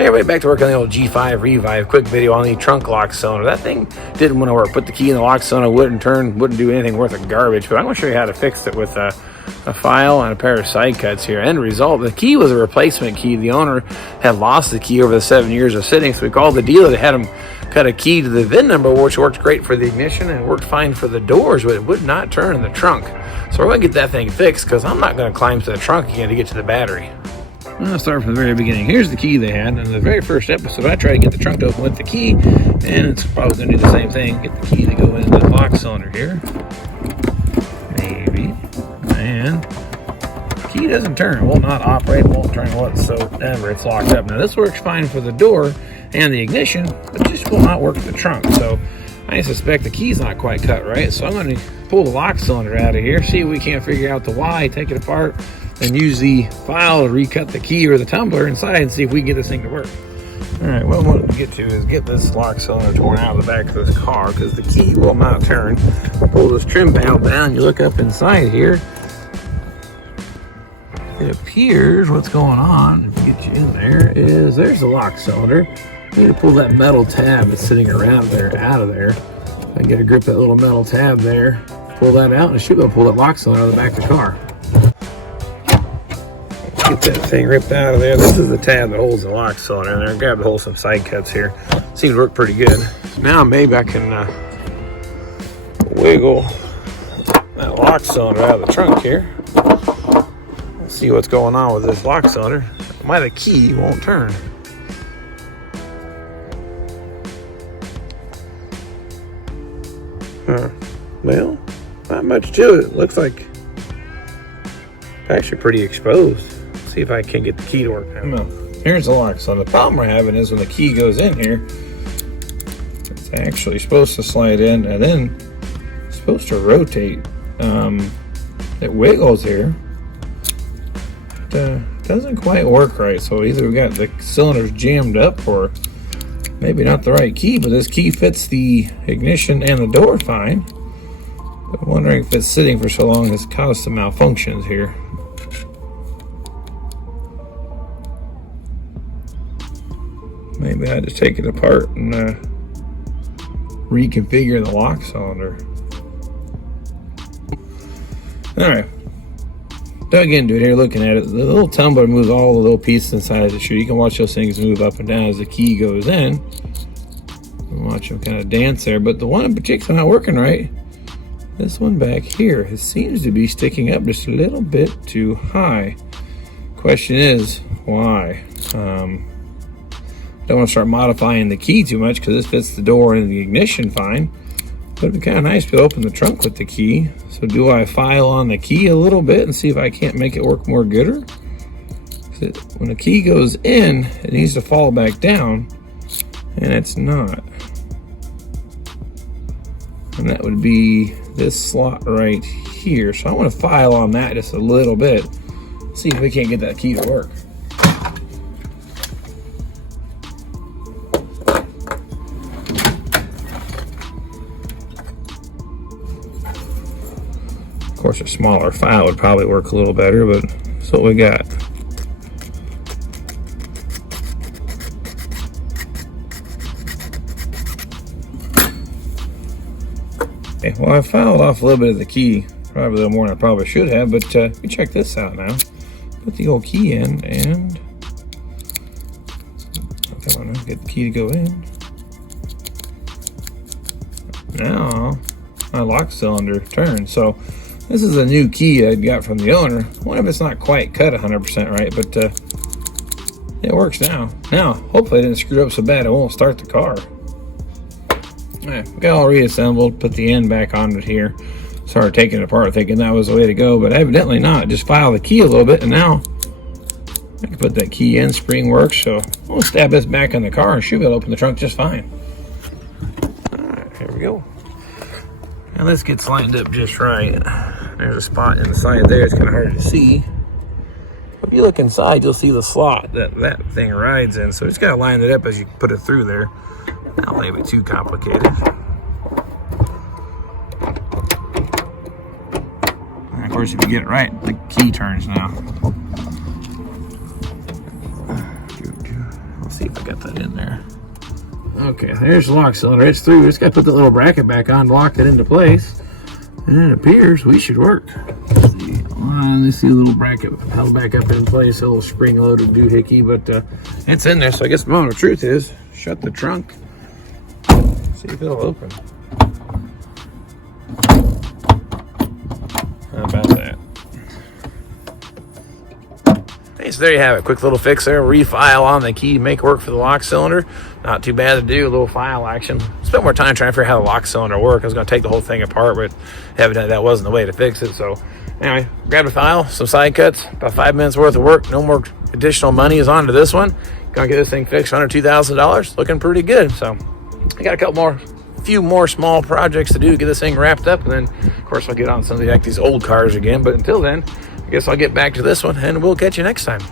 Hey everybody, back to work on the old G5 Revive. Quick video on the trunk lock cylinder. That thing didn't want to work. Put the key in the lock cylinder, wouldn't turn, wouldn't do anything worth of garbage. But I'm going to show you how to fix it with a file and a pair of side cuts here. End result, the key was a replacement key. The owner had lost the key over the 7 years of sitting, so we called the dealer. They had him cut a key to the VIN number, which worked great for the ignition and worked fine for the doors, but it would not turn in the trunk. So we're going to get that thing fixed because I'm not going to climb to the trunk again to get to the battery. I'm going to start from the very beginning. Here's the key they had. In the very first episode, I tried to get the trunk to open with the key, and it's probably going to do the same thing. Get the key to go into the lock cylinder here. Maybe. And the key doesn't turn. It will not operate. It won't turn whatsoever. It's locked up. Now, this works fine for the door and the ignition, but just will not work for the trunk. So I suspect the key's not quite cut right. So I'm going to pull the lock cylinder out of here, see if we can't figure out the why, take it apart, and use the file to recut the key or the tumbler inside and see if we can get this thing to work. All right, what I want to get to is get this lock cylinder torn out of the back of this car because the key will not turn. Pull this trim panel down, you look up inside here. It appears what's going on, if we get you in there, is there's the lock cylinder. We need to pull that metal tab that's sitting around there out of there. I get a grip of that little metal tab there, pull that out, and it should be able to pull that lock cylinder out of the back of the car. Get that thing ripped out of there. This is the tab that holds the lock cylinder in there. Grab the whole some side cuts here. Seems to work pretty good. Now maybe I can wiggle that lock cylinder out of the trunk here. Let's see what's going on with this lock cylinder. Why the key won't turn. Well, not much to it. Looks like it's actually pretty exposed. See if I can get the key to work now. Here's the lock. So the problem we're having is when the key goes in here, it's actually supposed to slide in and then it's supposed to rotate. It wiggles here. It doesn't quite work right. So either we got the cylinders jammed up or maybe not the right key, but this key fits the ignition and the door fine. But I'm wondering if it's sitting for so long has caused some malfunctions here. Maybe I just take it apart and reconfigure the lock cylinder. Alright. Dug into it here looking at it. The little tumbler moves all the little pieces inside the shoe. You can watch those things move up and down as the key goes in. And watch them kind of dance there. But the one in particular not working right. This one back here, it seems to be sticking up just a little bit too high. Question is, why? Don't want to start modifying the key too much because this fits the door and the ignition fine. But it'd be kind of nice to open the trunk with the key. So do I file on the key a little bit and see if I can't make it work more gooder? When the key goes in, it needs to fall back down, and it's not. And that would be this slot right here. So I want to file on that just a little bit. See if we can't get that key to work. Of course, a smaller file would probably work a little better, but that's what we got. Okay, well, I filed off a little bit of the key, probably a little more than I probably should have, but let me check this out now. Put the old key in and come on, get the key to go in. Now my lock cylinder turns. So this is a new key I got from the owner. I wonder if it's not quite cut 100% right, but it works now. Now, hopefully I didn't screw it up so bad it won't start the car. Alright, we got all reassembled, put the end back on it here. Started taking it apart thinking that was the way to go, but evidently not. Just file the key a little bit and now I can put that key in, spring works, so we'll stab this back in the car and should be able to open the trunk just fine. Alright, here we go. Now this gets lined up just right. There's a spot inside there, it's kind of hard to see. If you look inside, you'll see the slot that thing rides in. So just got to line it up as you put it through there. Not maybe too complicated. And of course, if you get it right, the key turns now. see if I got that in there. Okay, there's the lock cylinder. It's through. Just got to put the little bracket back on to lock it into place. And it appears we should work. Let's see a little bracket held back up in place, a little spring-loaded doohickey, but it's in there. So I guess the moment of truth is shut the trunk. See if it'll open. How about that? Hey, so there you have it. Quick little fix there. Refile on the key, make work for the lock cylinder. Not too bad to do. A little file action. Spent more time trying to figure out how the lock cylinder worked. I was going to take the whole thing apart, but evidently that wasn't the way to fix it. So anyway, grabbed a file, some side cuts, about 5 minutes worth of work. No more additional money is on to this one. Gonna get this thing fixed under $2,000. Looking pretty good. So I got a few more small projects to do to get this thing wrapped up, and then of course I'll get on some of these old cars again. But until then, I guess I'll get back to this one, and we'll catch you next time.